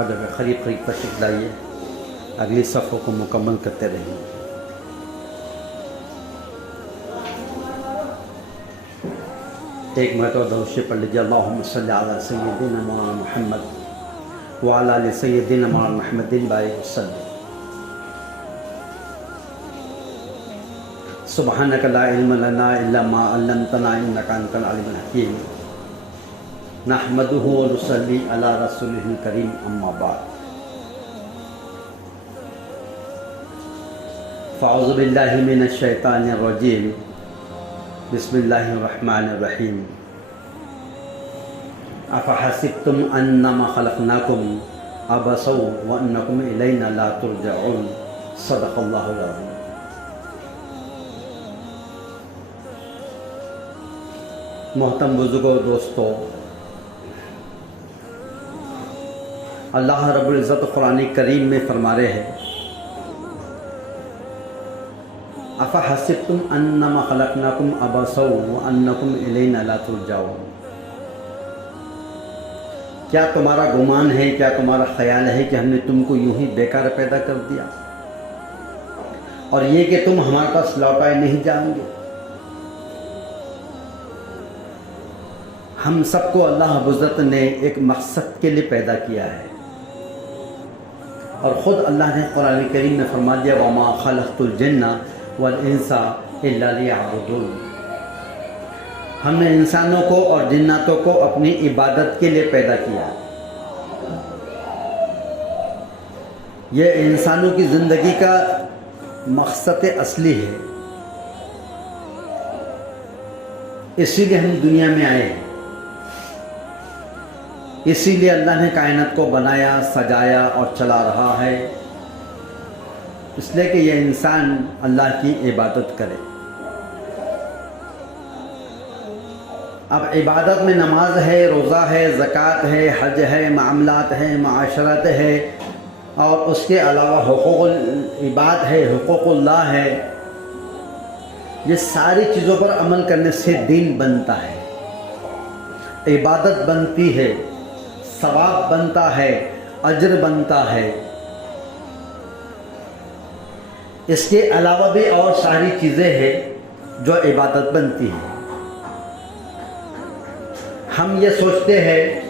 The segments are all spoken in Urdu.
آگے قریب تشریف لائیے، اگلی صفوں کو مکمل کرتے رہیے۔ ایک مرتبہ درود پڑھ لیجیے، اللہم صلی علی سیدنا مولانا محمد وعلی آل سیدنا مولانا محمد بارک وسلم۔ سبحانک لا علم لنا الا ما علمتنا انک انت العلیم الحکیم، نحمدہ ونصلی علی رسولہ الکریم، اما بعد۔ فاعوذ باللہ من الشیطان الرجیم، بسم اللہ الرحمن الرحیم۔ افحسبتم انما خلقناکم عبثا وانکم الینا لا ترجعون، صدق اللہ العظیم۔ محترم بزرگوں اور دوستو، اللہ رب العزت قرآن کریم میں فرما رہے ہیں، افحسبتم انما خلقناکم عبثا وانکم الینا لا ترجعون۔ کیا تمہارا گمان ہے، کیا تمہارا خیال ہے کہ ہم نے تم کو یوں ہی بیکار پیدا کر دیا اور یہ کہ تم ہمارے پاس لوٹائے نہیں جاؤ گے؟ ہم سب کو اللہ رب العزت نے ایک مقصد کے لیے پیدا کیا ہے، اور خود اللہ نے قرآن کریم میں فرما دیا، وَمَا خَلَقْتُ الْجِنَّ وَالْإِنسَ إِلَّا لِيَعْبُدُونِ۔ ہم نے انسانوں کو اور جناتوں کو اپنی عبادت کے لیے پیدا کیا۔ یہ انسانوں کی زندگی کا مقصد اصلی ہے، اسی لیے ہم دنیا میں آئے ہیں، اسی لیے اللہ نے کائنات کو بنایا، سجایا اور چلا رہا ہے، اس لیے کہ یہ انسان اللہ کی عبادت کرے۔ اب عبادت میں نماز ہے، روزہ ہے، زکوٰۃ ہے، حج ہے، معاملات ہے، معاشرت ہے، اور اس کے علاوہ حقوق العباد ہے، حقوق اللہ ہے۔ یہ ساری چیزوں پر عمل کرنے سے دین بنتا ہے، عبادت بنتی ہے، ثواب بنتا ہے، اجر بنتا ہے۔ اس کے علاوہ بھی اور ساری چیزیں ہیں جو عبادت بنتی ہیں۔ ہم یہ سوچتے ہیں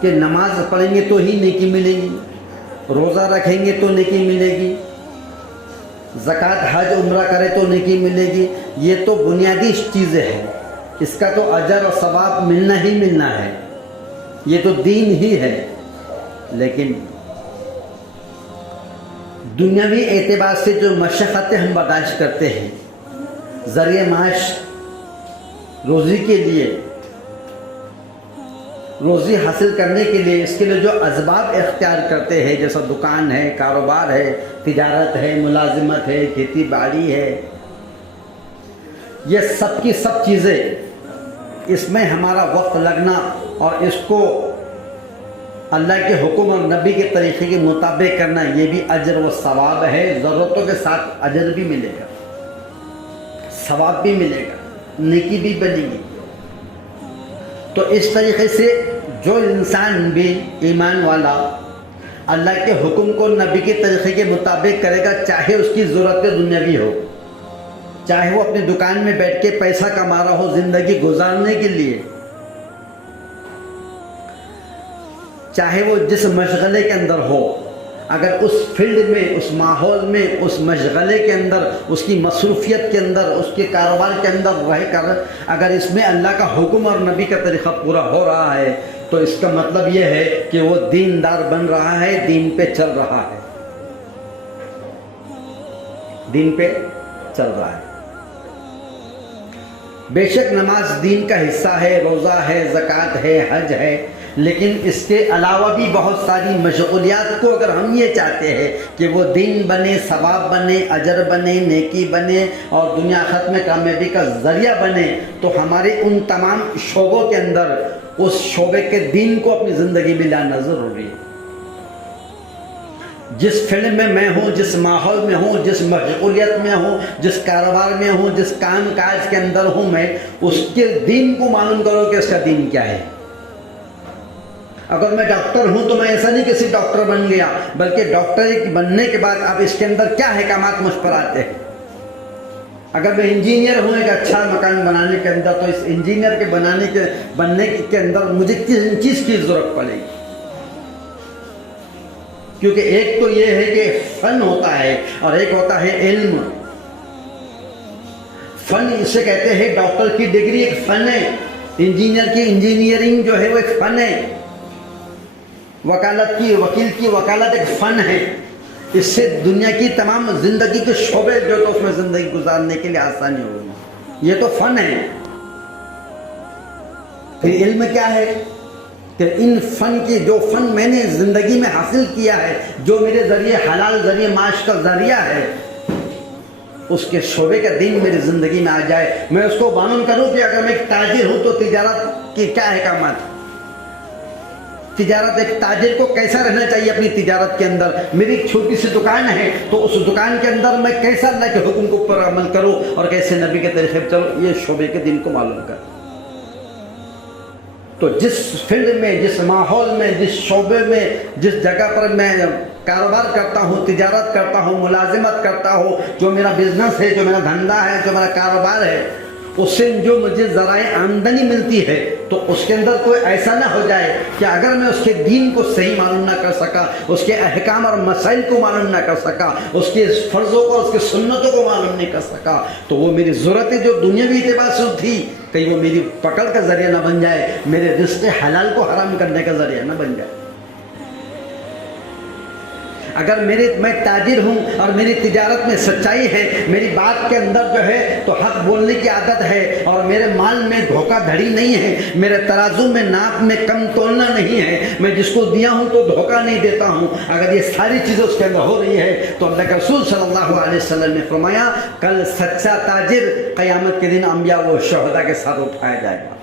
کہ نماز پڑھیں گے تو ہی نیکی ملے گی، روزہ رکھیں گے تو نیکی ملے گی، زکوٰۃ حج عمرہ کرے تو نیکی ملے گی۔ یہ تو بنیادی چیزیں ہیں، اس کا تو اجر اور ثواب ملنا ہی ملنا ہے، یہ تو دین ہی ہے۔ لیکن دنیاوی اعتبار سے جو مشقتیں ہم برداشت کرتے ہیں، ذریعہ معاش روزی کے لیے، روزی حاصل کرنے کے لیے، اس کے لیے جو اسباب اختیار کرتے ہیں، جیسا دکان ہے، کاروبار ہے، تجارت ہے، ملازمت ہے، کھیتی باڑی ہے، یہ سب کی سب چیزیں، اس میں ہمارا وقت لگنا اور اس کو اللہ کے حکم اور نبی کے طریقے کے مطابق کرنا، یہ بھی اجر و ثواب ہے۔ ضرورتوں کے ساتھ اجر بھی ملے گا، ثواب بھی ملے گا، نیکی بھی بنے گی۔ تو اس طریقے سے جو انسان بھی ایمان والا اللہ کے حکم کو نبی کے طریقے کے مطابق کرے گا، چاہے اس کی ضرورت دنیاوی ہو، چاہے وہ اپنی دکان میں بیٹھ کے پیسہ کما رہا ہو زندگی گزارنے کے لیے، چاہے وہ جس مشغلے کے اندر ہو، اگر اس فیلڈ میں، اس ماحول میں، اس مشغلے کے اندر، اس کی مصروفیت کے اندر، اس کے کاروبار کے اندر رہ کر اگر اس میں اللہ کا حکم اور نبی کا طریقہ پورا ہو رہا ہے، تو اس کا مطلب یہ ہے کہ وہ دیندار بن رہا ہے، دین پہ چل رہا ہے، دین پہ چل رہا ہے۔ بے شک نماز دین کا حصہ ہے، روزہ ہے، زکوٰۃ ہے، حج ہے، لیکن اس کے علاوہ بھی بہت ساری مشغولیات کو اگر ہم یہ چاہتے ہیں کہ وہ دین بنے، ثواب بنے، اجر بنے، نیکی بنے اور دنیا آخرت میں کامیابی کا ذریعہ بنے، تو ہمارے ان تمام شعبوں کے اندر اس شعبے کے دین کو اپنی زندگی میں لانا ضروری ہے۔ جس فیلڈ میں میں ہوں، جس ماحول میں ہوں، جس مشغولیت میں ہوں، جس کاروبار میں ہوں، جس کام کاج کے اندر ہوں، میں اس کے دین کو معلوم کرو کہ اس کا دین کیا ہے۔ اگر میں ڈاکٹر ہوں تو میں ایسا نہیں کہ صرف ڈاکٹر بن گیا، بلکہ ڈاکٹر بننے کے بعد اب اس کے اندر کیا احکامات مجھ پر آتے ہیں۔ اگر میں انجینئر ہوں ایک اچھا مکان بنانے کے اندر، تو اس انجینئر کے بننے کے اندر مجھے کس چیز کی ضرورت پڑے گی؟ کیونکہ ایک تو یہ ہے کہ فن ہوتا ہے اور ایک ہوتا ہے علم۔ فن اسے کہتے ہیں، ڈاکٹر کی ڈگری ایک فن ہے، انجینئر کی انجینئرنگ جو ہے وہ ایک فن ہے، وکیل کی وکالت ایک فن ہے۔ اس سے دنیا کی تمام زندگی کے شعبے جو تو اس میں زندگی گزارنے کے لیے آسانی ہوگی، یہ تو فن ہے۔ پھر علم کیا ہے کہ ان فن کی جو فن میں نے زندگی میں حاصل کیا ہے، جو میرے ذریعے حلال ذریعے معاش کا ذریعہ ہے، اس کے شعبے کا دین میری زندگی میں آ جائے، میں اس کو بیان کروں کہ اگر میں ایک تاجر ہوں تو تجارت کی کیا احکامات، تجارت ایک تاجر کو کیسا رہنا چاہیے اپنی تجارت کے اندر۔ میری ایک چھوٹی سی دکان ہے تو اس دکان کے اندر میں کیسا اللہ کے حکم کو پر عمل کروں اور کیسے نبی کے طریقے پر چلوں، یہ شعبے کے دین کو معلوم کر۔ تو جس فیلڈ میں، جس ماحول میں، جس شعبے میں، جس جگہ پر میں کاروبار کرتا ہوں، تجارت کرتا ہوں، ملازمت کرتا ہوں، جو میرا بزنس ہے، جو میرا دھندا ہے، جو میرا کاروبار ہے، اس سے جو مجھے ذرائع آمدنی ملتی ہے، تو اس کے اندر کوئی ایسا نہ ہو جائے کہ اگر میں اس کے دین کو صحیح معلوم نہ کر سکا، اس کے احکام اور مسائل کو معلوم نہ کر سکا، اس کے فرضوں کو اور اس کے سنتوں کو معلوم نہیں کر سکا، تو وہ میری ضرورتیں جو دنیاوی اعتبار سے تھی، کہیں وہ میری پکڑ کا ذریعہ نہ بن جائے، میرے رزق حلال کو حرام کرنے کا ذریعہ نہ بن جائے۔ اگر میں تاجر ہوں اور میری تجارت میں سچائی ہے، میری بات کے اندر جو ہے تو حق بولنے کی عادت ہے، اور میرے مال میں دھوکہ دھڑی نہیں ہے، میرے ترازو میں ناپ میں کم تولنا نہیں ہے، میں جس کو دیا ہوں تو دھوکہ نہیں دیتا ہوں، اگر یہ ساری چیزیں اس کے اندر ہو رہی ہے، تو اللہ کے رسول صلی اللہ علیہ وسلم نے فرمایا کل سچا تاجر قیامت کے دن انبیاء و شہداء کے ساتھ اٹھایا جائے گا۔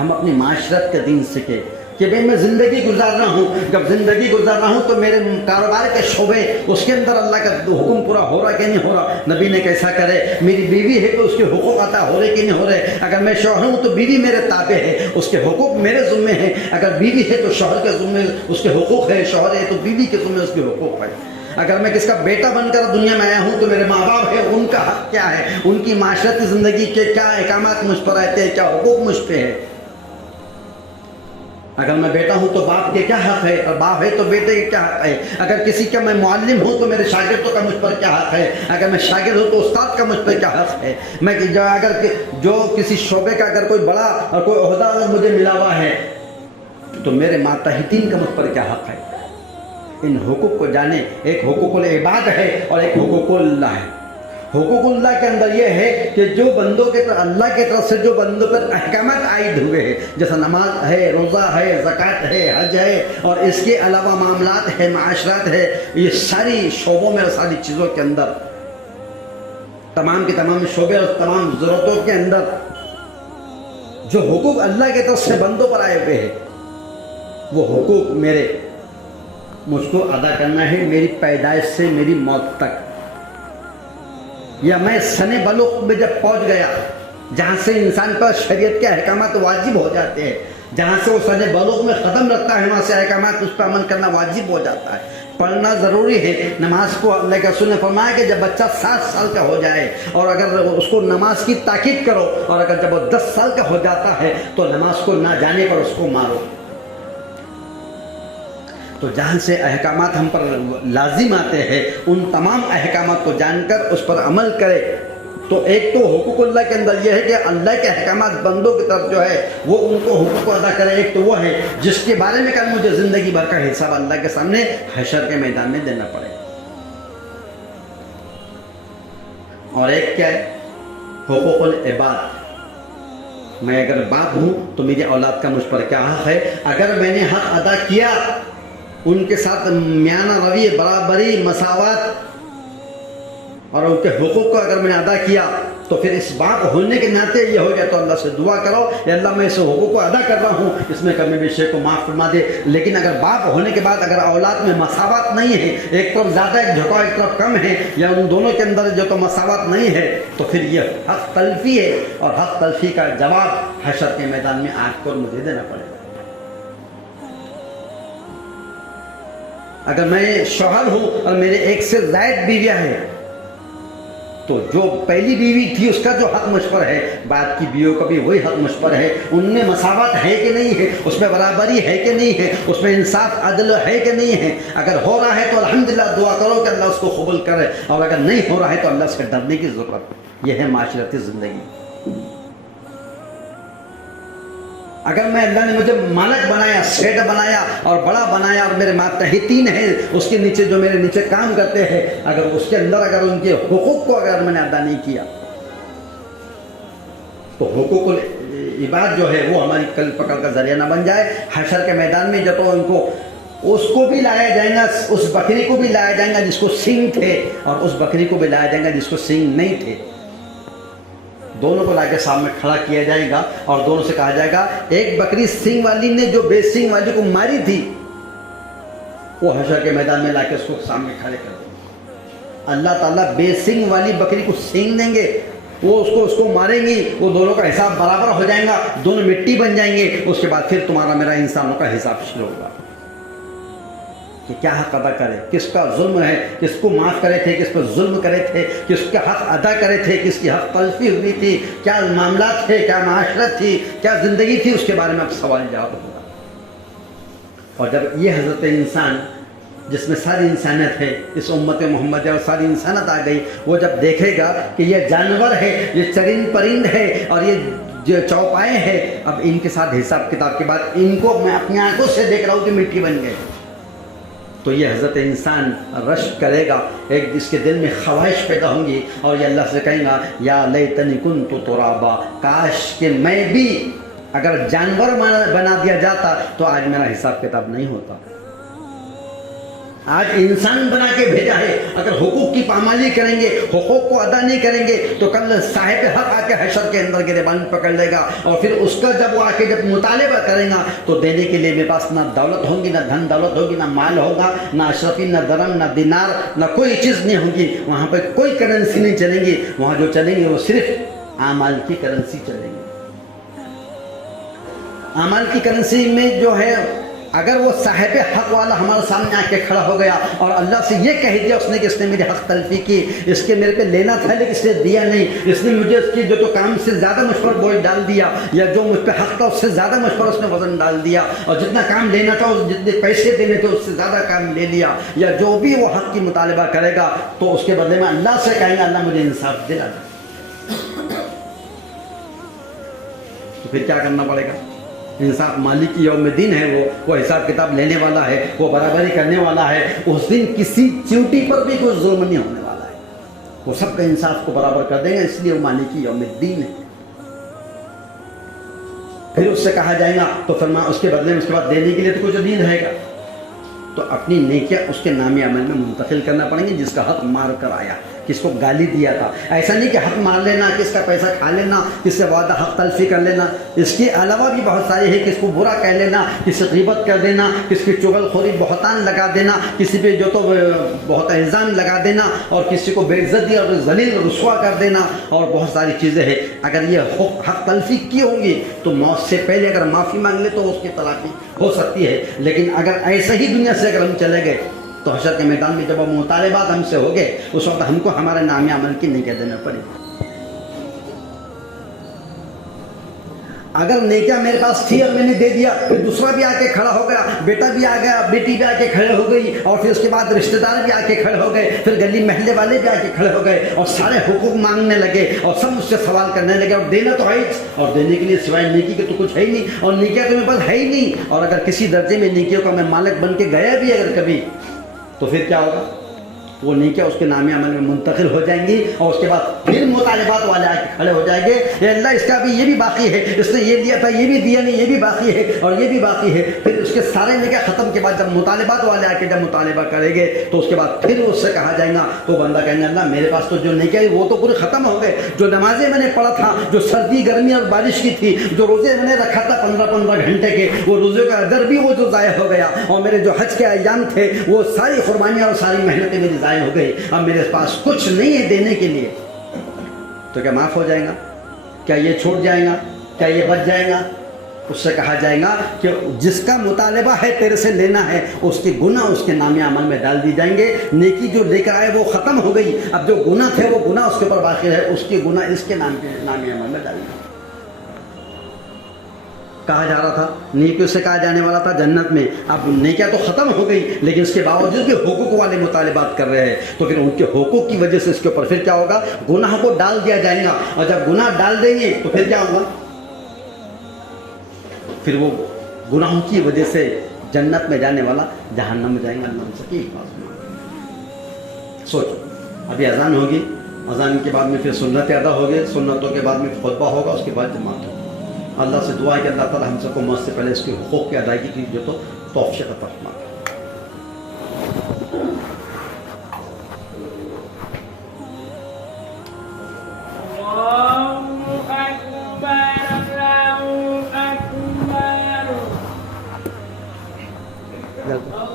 ہم اپنی معاشرت کا دین سیکھیں کہ بھئی میں زندگی گزار رہا ہوں، جب زندگی گزار رہا ہوں تو میرے کاروبار کے شعبے، اس کے اندر اللہ کا حکم پورا ہو رہا کہ نہیں ہو رہا، نبی نے کیسا کرے، میری بیوی ہے تو اس کے حقوق عطا ہو رہے کہ نہیں ہو رہے، اگر میں شوہر ہوں تو بیوی میرے تابع ہے، اس کے حقوق میرے ذمے ہیں، اگر بیوی ہے تو شوہر کے ذمے اس کے حقوق ہے، شوہر ہے تو بیوی کے ذمے اس کے حقوق ہے، اگر میں کس کا بیٹا بن کر دنیا میں آیا ہوں تو میرے ماں باپ ہیں، ان کا حق کیا ہے، ان کی معاشرتی زندگی کے کیا احکامات مجھ پر رہتے ہیں، کیا حقوق مجھ پہ ہے۔ اگر میں بیٹا ہوں تو باپ کے کیا حق ہے، اور باپ ہے تو بیٹے کے کیا حق ہے، اگر کسی کا میں معلم ہوں تو میرے شاگردوں کا مجھ پر کیا حق ہے، اگر میں شاگرد ہوں تو استاد کا مجھ پر کیا حق ہے، میں اگر جو کسی شعبے کا اگر کوئی بڑا اور کوئی عہدہ اگر مجھے ملا ہوا ہے تو میرے ماتحتین کا مجھ پر کیا حق ہے۔ ان حقوق کو جانے، ایک حقوق العباد ہے اور ایک حقوق اللہ ہے۔ حقوق اللہ کے اندر یہ ہے کہ جو بندوں کے طرف اللہ کی طرف سے جو بندوں پر احکامات عائد ہوئے ہیں، جیسا نماز ہے، روزہ ہے، زکوٰۃ ہے، حج ہے، اور اس کے علاوہ معاملات ہے، معاشرات ہے، یہ ساری شعبوں میں اور ساری چیزوں کے اندر، تمام کے تمام شعبے اور تمام ضرورتوں کے اندر جو حقوق اللہ کی طرف سے بندوں پر آئے ہوئے ہیں، وہ حقوق مجھ کو ادا کرنا ہے، میری پیدائش سے میری موت تک، یا میں سن بلوغ میں جب پہنچ گیا، جہاں سے انسان پر شریعت کے احکامات واجب ہو جاتے ہیں، جہاں سے وہ سن بلوغ میں ختم رکھتا ہے، وہاں سے احکامات اس پر عمل کرنا واجب ہو جاتا ہے، پڑھنا ضروری ہے۔ نماز کو اللہ کے رسول نے فرمایا کہ جب بچہ 7 سال کا ہو جائے اور اگر اس کو نماز کی تاکید کرو، اور اگر جب وہ 10 سال کا ہو جاتا ہے تو نماز کو نہ جانے پر اس کو مارو۔ تو جہاں سے احکامات ہم پر لازم آتے ہیں، ان تمام احکامات کو جان کر اس پر عمل کرے۔ تو ایک تو حقوق اللہ کے اندر یہ ہے کہ اللہ کے احکامات بندوں کی طرف جو ہے وہ ان کو حقوق کو ادا کرے۔ ایک تو وہ ہے جس کے بارے میں کل مجھے زندگی بھر کا حساب اللہ کے سامنے حشر کے میدان میں دینا پڑے، اور ایک کیا ہے، حقوق العباد۔ میں اگر باپ ہوں تو میری اولاد کا مجھ پر کیا حق ہے، اگر میں نے حق ادا کیا، ان کے ساتھ میانہ روی، برابری، مساوات اور ان کے حقوق کو اگر میں نے ادا کیا، تو پھر اس باپ ہونے کے ناطے یہ ہو گیا تو اللہ سے دعا کرو کہ اللہ میں اس حقوق کو ادا کر رہا ہوں، اس میں کمی بیشی کو معاف فرما دے۔ لیکن اگر باپ ہونے کے بعد اگر اولاد میں مساوات نہیں ہے، ایک طرف زیادہ ایک جھکاؤ ایک طرف کم ہے، یا ان دونوں کے اندر جو تو مساوات نہیں ہے، تو پھر یہ حق تلفی ہے، اور حق تلفی کا جواب حشر کے میدان میں آج کو مجھے دینا پڑے گا۔ اگر میں شوہر ہوں اور میرے ایک سے زائد بیویاں ہیں تو جو پہلی بیوی تھی اس کا جو حق مجھ پر ہے بعد کی بیویوں کا بھی وہی حق مجھ پر ہے. ان میں مساوات ہے کہ نہیں ہے, اس میں برابری ہے کہ نہیں ہے, اس میں انصاف عدل ہے کہ نہیں ہے. اگر ہو رہا ہے تو الحمدللہ دعا کرو کہ اللہ اس کو قبول کرے, اور اگر نہیں ہو رہا ہے تو اللہ سے ڈرنے کی ضرورت. یہ ہے معاشرتی زندگی. اگر میں اللہ نے مجھے مالک بنایا, سیٹ بنایا اور بڑا بنایا اور میرے ماتحتین ہیں اس کے نیچے جو میرے نیچے کام کرتے ہیں, اگر اس کے اندر اگر ان کے حقوق کو اگر میں نے ادا نہیں کیا تو حقوق العباد جو ہے وہ ہماری کل پکڑ کا ذریعہ نہ بن جائے. حشر کے میدان میں جب ان کو اس کو بھی لایا جائے گا, اس بکری کو بھی لایا جائے گا جس کو سینگ تھے, اور اس بکری کو بھی لایا جائے گا جس کو سینگ نہیں تھے. دونوں کو لا کے سامنے کھڑا کیا جائے گا اور دونوں سے کہا جائے گا ایک بکری سینگ والی نے جو بے سینگ والی کو ماری تھی وہ حشر کے میدان میں لا کے اس کو سامنے کھڑے کر دیں گے. اللہ تعالیٰ بے سینگ والی بکری کو سینگ دیں گے, وہ اس کو ماریں گی, وہ دونوں کا حساب برابر ہو جائے گا, دونوں مٹی بن جائیں گے. اس کے بعد پھر تمہارا میرا انسانوں کا حساب شروع ہوگا کہ کیا حق ادا کرے, کس کا ظلم ہے, کس کو معاف کرے تھے, کس پر ظلم کرے تھے, کس کا حق ادا کرے تھے, کس کی حق تلفی ہوئی تھی, کیا معاملات تھے, کیا معاشرت تھی, کیا زندگی تھی, اس کے بارے میں اب سوال جواب ہوگا. اور جب یہ حضرت انسان جس میں ساری انسانیت ہے, اس امت محمد اور ساری انسانت آ گئی, وہ جب دیکھے گا کہ یہ جانور ہے, یہ چرند پرند ہے اور یہ جو چوپائے ہیں, اب ان کے ساتھ حساب کتاب کے بعد ان کو میں اپنی آنکھوں سے دیکھ رہا ہوں کہ مٹی بن گئے, تو یہ حضرت انسان رشک کرے گا, ایک اس کے دل میں خواہش پیدا ہوں گی اور یہ اللہ سے کہیں گا یا لیتنی کنت ترابا, کاش کہ میں بھی اگر جانور بنا دیا جاتا تو آج میرا حساب کتاب نہیں ہوتا. آج انسان بنا کے بھیجا ہے, اگر حقوق کی پامالی کریں گے, حقوق کو ادا نہیں کریں گے تو کل صاحب حق آ کے حشر کے اندر گریبان پکڑ لے گا, اور پھر اس کا جب وہ آ کے جب مطالبہ کرے گا تو دینے کے لیے میرے پاس نہ دولت ہوگی, نہ دھن دولت ہوگی, نہ مال ہوگا, نہ اشرفی, نہ درم, نہ دینار, نہ کوئی چیز نہیں ہوگی. وہاں پہ کوئی کرنسی نہیں چلیں گی, وہاں جو چلیں گے وہ صرف اعمال کی کرنسی چلیں گی. اعمال کی کرنسی میں جو ہے اگر وہ صاحب حق والا ہمارے سامنے آ کے کھڑا ہو گیا اور اللہ سے یہ کہہ دیا اس نے کہ اس نے میری حق تلفی کی, اس کے میرے پہ لینا تھا لیکن اس نے دیا نہیں, اس نے مجھے اس کی جو تو کام سے زیادہ مجھ پر بوجھ ڈال دیا, یا جو مجھ پہ حق تھا اس سے زیادہ مجھ پر اس نے وزن ڈال دیا, اور جتنا کام لینا تھا جتنے پیسے دینے تھے اس سے زیادہ کام لے لیا, یا جو بھی وہ حق کی مطالبہ کرے گا تو اس کے بدلے میں اللہ سے کہیں گے اللہ مجھے انصاف دلا دے. تو پھر کیا کرنا پڑے گا؟ انصاف مالک یوم دین ہے, وہ حساب کتاب لینے والا ہے, وہ برابری کرنے والا ہے. اس دن کسی چیوٹی پر بھی کوئی ظلم نہیں ہونے والا ہے, وہ سب کا انصاف کو برابر کر دیں گے, اس لیے وہ مالک یوم دین ہے. پھر اس سے کہا جائے گا تو فرمایا اس کے بدلے میں اس کے بعد دینے کے لیے تو کچھ دین رہے گا, تو اپنی نیکیاں اس کے نام عمل میں منتقل کرنا پڑیں گے جس کا حق مار کر آیا, کس کو گالی دیا تھا. ایسا نہیں کہ حق مار لینا, کس کا پیسہ کھا لینا, کس سے وعدہ حق تلفی کر لینا. اس کے علاوہ بھی بہت ساری ہے, کس کو برا کہہ لینا, کس سے غیبت کر دینا, کس کی چغل خوری بہتان لگا دینا, کسی پہ جو تو بہت الزام لگا دینا, اور کسی کو بے عزتی اور ذلیل رسوا کر دینا, اور بہت ساری چیزیں ہیں. اگر یہ حق تلفی کی ہوں گی تو موت سے پہلے اگر معافی مانگ لے تو اس کی تلافی ہو سکتی ہے. لیکن اگر ایسے ہی دنیا سے اگر ہم چلے گئے تو حشر کے میدان میں جب وہ مطالبات ہم سے ہو گئے اس وقت ہم کو ہمارے نام عمل کی نیکیاں دینا پڑے. اگر نیکیاں میرے پاس تھی اور میں نے دے دیا, پھر دوسرا بھی آ کے کھڑا ہو گیا, بیٹا بھی آ گیا, بیٹی بھی آ کے کھڑے ہو گئی, اور پھر اس کے بعد رشتہ دار بھی آ کے کھڑے ہو گئے, پھر گلی محلے والے بھی آ کے کھڑے ہو گئے, اور سارے حقوق مانگنے لگے, اور سب مجھ سے سوال کرنے لگے, اور دینا تو ہے ہی, اور دینے کے لیے سوائے نیکی کے تو کچھ ہے ہی نہیں, اور نیکیاں تو میرے پاس ہے ہی نہیں. اور اگر کسی درجے میں نیکیوں کا میں مالک بن کے گیا بھی اگر کبھی, تو پھر کیا ہوگا؟ وہ نیکیاں اس کے نام عمل میں منتقل ہو جائیں گی, اور اس کے بعد پھر مطالبات والے آ کے کھڑے ہو جائیں گے, اے اللہ اس کا بھی یہ بھی باقی ہے, اس نے یہ دیا تھا یہ بھی دیا نہیں, یہ بھی باقی ہے اور یہ بھی باقی ہے. پھر اس کے سارے نیکیاں ختم کے بعد جب مطالبات والے آ کے جب مطالبہ کریں گے تو اس کے بعد پھر اس سے کہا جائے گا, تو بندہ کہیں گے اللہ میرے پاس تو جو نیکیاں وہ تو پورے ختم ہو گئے, جو نمازیں میں نے پڑھا تھا, جو سردی گرمی اور بارش کی تھی, جو روزے میں نے رکھا تھا 15 گھنٹے کے, وہ روزے کا اجر بھی وہ جو ضائع ہو گیا, اور میرے جو حج کے ایام تھے وہ ساری قربانیاں اور ساری محنتیں میری ضائع ہو گئی, اب میرے پاس کچھ نہیں ہے دینے کے لیے. تو کیا معاف ہو جائے گا؟ کیا یہ چھوٹ جائے گا؟ کیا یہ بچ جائے گا؟ اس سے کہا جائے گا کہ جس کا مطالبہ ہے تیرے سے لینا ہے اس کے گناہ اس کے نام عمل میں ڈال دی جائیں گے. نیکی جو لے کر آئے وہ ختم ہو گئی, اب جو گناہ تھے وہ گناہ اس کے اوپر باقی ہے, اس کے گناہ اس کے نام عمل میں ڈال دی. کہا جا رہا تھا نیکیوں سے کہا جانے والا تھا جنت میں, اب نیکیاں تو ختم ہو گئی لیکن اس کے باوجود بھی حقوق والے مطالبات کر رہے ہیں, تو پھر ان کے حقوق کی وجہ سے اس کے اوپر پھر کیا ہوگا, گناہ کو ڈال دیا جائے گا, اور جب گناہ ڈال دیں گے تو پھر کیا ہوگا, پھر وہ گناہوں کی وجہ سے جنت میں جانے والا جہنم میں جائیں گا. اللہ سکی سوچو, ابھی اذان ہوگی, اذان کے بعد میں پھر سنت ادا ہوگی, سنتوں کے بعد میں خطبہ ہوگا, اس کے بعد جماعت ہوگی. اللہ سے دعا ہے کہ اللہ تعالی ہم سب کو موت سے پہلے اس کے حقوق کی ادائیگی کی جو تو توفیق عطا فرمائے. Allahu Akbar.